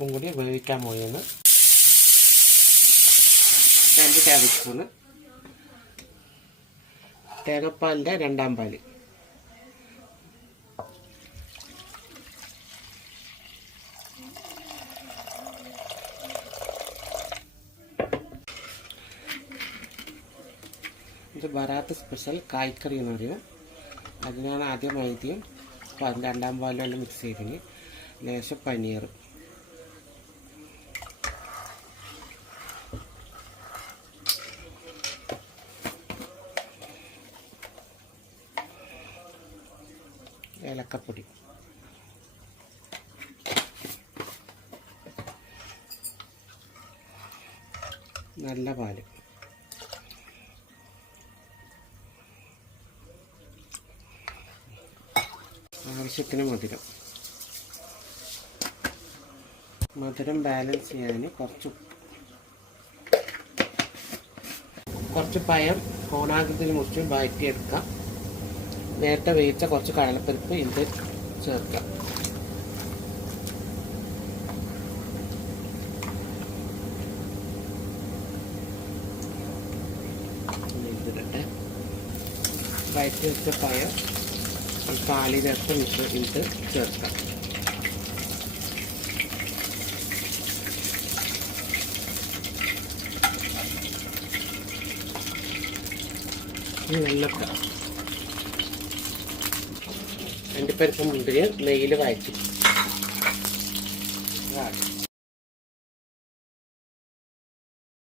പരിപ്പും കൂടി വേവിക്കാൻ പോയെന്ന് 2 ടേബിൾ സ്പൂണ് തേങ്ങാപ്പാലിൻ്റെ 2ാം പാല്, ഇത് ബറാത്ത് സ്പെഷ്യൽ കായ്ക്കറി എന്ന് പറയും. അതിനാണ് ആദ്യം മൈദയും 2ാം പാലും എല്ലാം മിക്സ് ചെയ്തിന്, ലേശം പനീർ, ഏലക്കപ്പൊടി, നല്ല പാല്, ആവശ്യത്തിന് മധുരം ബാലൻസ് ചെയ്യാൻ കുറച്ച് പഴം കോണാകൃതിയിൽ മുറിച്ച് വഴറ്റിയെടുക്കാം. നേരത്തെ വേവിച്ച കുറച്ച് കടലപ്പരിപ്പ് ഇത് ചേർക്കാം. ഇതിട്ടെ വഴറ്റി വെച്ച പഴം കാലിനകത്ത് ഇത് ചേർക്കാം. വെള്ളക്ക അണ്ടിപ്പരിപ്പ് മുന്തിരി നെയ്യിൽ വഴറ്റി